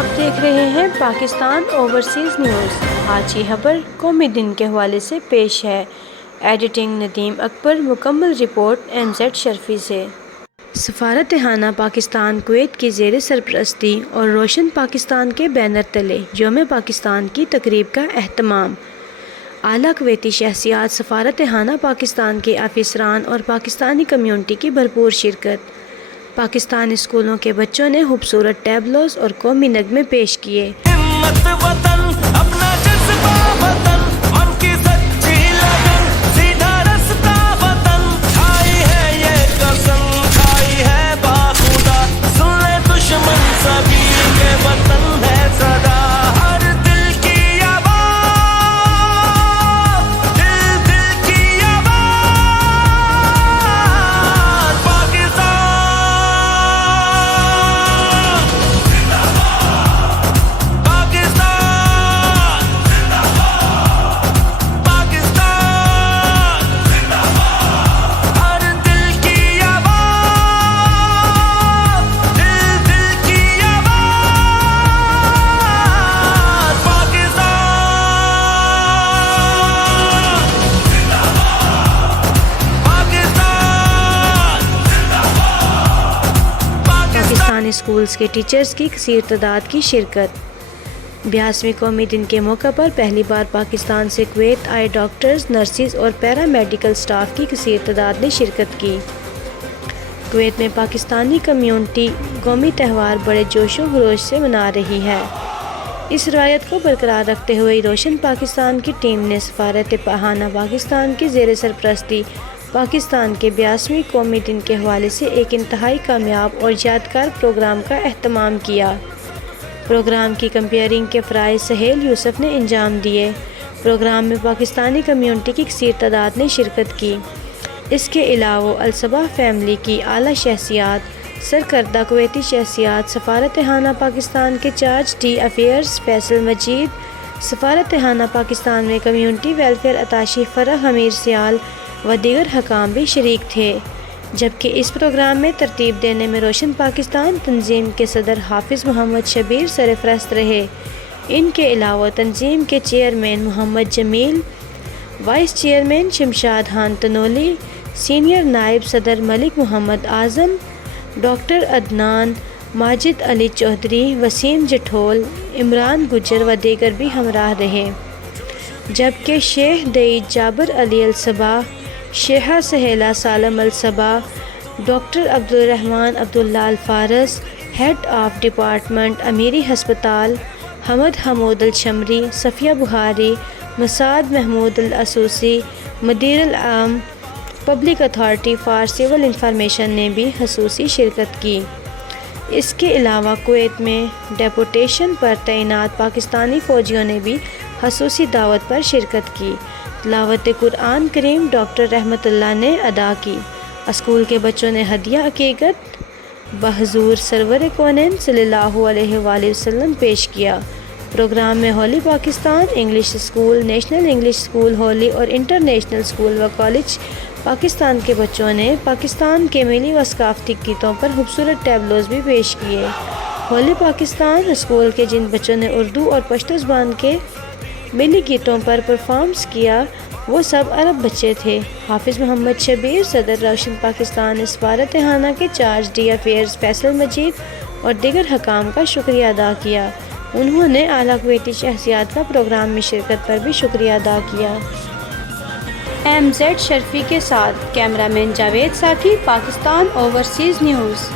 آپ دیکھ رہے ہیں پاکستان اوورسیز نیوز۔ آج کی خبر قومی دن کے حوالے سے پیش ہے۔ ایڈیٹنگ ندیم اکبر۔ مکمل رپورٹ MZ شرفی سے۔ سفارت خانہ پاکستان کویت کی زیر سرپرستی اور روشن پاکستان کے بینر تلے یوم پاکستان کی تقریب کا اہتمام۔ اعلیٰ کویتی شخصیات، سفارت خانہ پاکستان کے افسران اور پاکستانی کمیونٹی کی بھرپور شرکت۔ پاکستانی اسکولوں کے بچوں نے خوبصورت ٹیبلوز اور قومی نغمے پیش کیے۔ ہمت وطن، اپنا جذبہ وطن، من کی سچی لگن، سیدھا رستہ وطن، کھائی ہے یہ قسم، کھائی ہے باخدا، سن لے دشمن سبھی کے وطن ہے صدا، ہر دل کی آواز، دل دل کی آواز، پاکستان، پاکستانی اسکولز کے ٹیچرز کی کثیر تعداد کی شرکت۔ 82ویں قومی دن کے موقع پر پہلی بار پاکستان سے کویت آئے ڈاکٹرز، نرسز اور پیرا میڈیکل سٹاف کی کثیر تعداد نے شرکت کی۔ کویت میں پاکستانی کمیونٹی قومی تہوار بڑے جوش و خروش سے منا رہی ہے۔ اس روایت کو برقرار رکھتے ہوئے روشن پاکستان کی ٹیم نے سفارت خانہ پاکستان کی زیر سرپرستی پاکستان کے 82ویں قومی دن کے حوالے سے ایک انتہائی کامیاب اور یادگار پروگرام کا اہتمام کیا۔ پروگرام کی کمپیئرنگ کے فرائض سہیل یوسف نے انجام دیے۔ پروگرام میں پاکستانی کمیونٹی کی کثیر تعداد نے شرکت کی۔ اس کے علاوہ الصباح فیملی کی اعلیٰ شخصیات، سرکردہ کویتی شخصیات، سفارت خانہ پاکستان کے چارج ڈی افیئرز فیصل مجید، سفارت خانہ پاکستان میں کمیونٹی ویلفیئر اتاشی فرح حمیر سیال و دیگر حکام بھی شریک تھے، جبکہ اس پروگرام میں ترتیب دینے میں روشن پاکستان تنظیم کے صدر حافظ محمد شبیر سرفرست رہے۔ ان کے علاوہ تنظیم کے chairman Muhammad Jameel, vice chairman Shamshad Khan Tanoli, senior نائب صدر ملک محمد اعظم، ڈاکٹر عدنان، ماجد علی چودھری، وسیم جٹھول، عمران گجر و دیگر بھی ہمراہ رہے، جبکہ Sheikh Duaij Jaber Ali Alsabah, Sheikha Suhaila Salem Alsabah, doctor Abdulrahman Abdullah Alfares, head of department Amiri ہسپتال، Hamad Hamoud Alshammari, Safia Bukhari, Musaad Mahmoud Alasousi, مدیر العام public authority for civil information نے بھی خصوصی شرکت کی۔ اس کے علاوہ کویت میں ڈیپوٹیشن پر تعینات پاکستانی فوجیوں نے بھی خصوصی دعوت پر شرکت کی۔ تلاوت قرآن کریم ڈاکٹر رحمت اللہ نے ادا کی۔ اسکول کے بچوں نے ہدیہ عقیقت بحضور سرور کونین صلی اللہ علیہ وآلہ وسلم پیش کیا۔ پروگرام میں holy Pakistan English school, national English school holy اور انٹرنیشنل اسکول و کالج پاکستان کے بچوں نے پاکستان کے ملی و ثقافتی گیتوں پر خوبصورت ٹیبلوز بھی پیش کیے۔ ہولی پاکستان اسکول کے جن بچوں نے اردو اور پشتو زبان کے ملی گیتوں پر پرفارمنس کیا وہ سب عرب بچے تھے۔ حافظ محمد شبیر، صدر روشن پاکستان سفارت خانہ کے چارج ڈی افیئرز فیصل مجید اور دیگر حکام کا شکریہ ادا کیا۔ انہوں نے اعلیٰ کویتی شخصیات کا پروگرام میں شرکت پر بھی شکریہ ادا کیا۔ MZ شرفی کے ساتھ کیمرہ مین جاوید ساتھی، پاکستان اوورسیز نیوز۔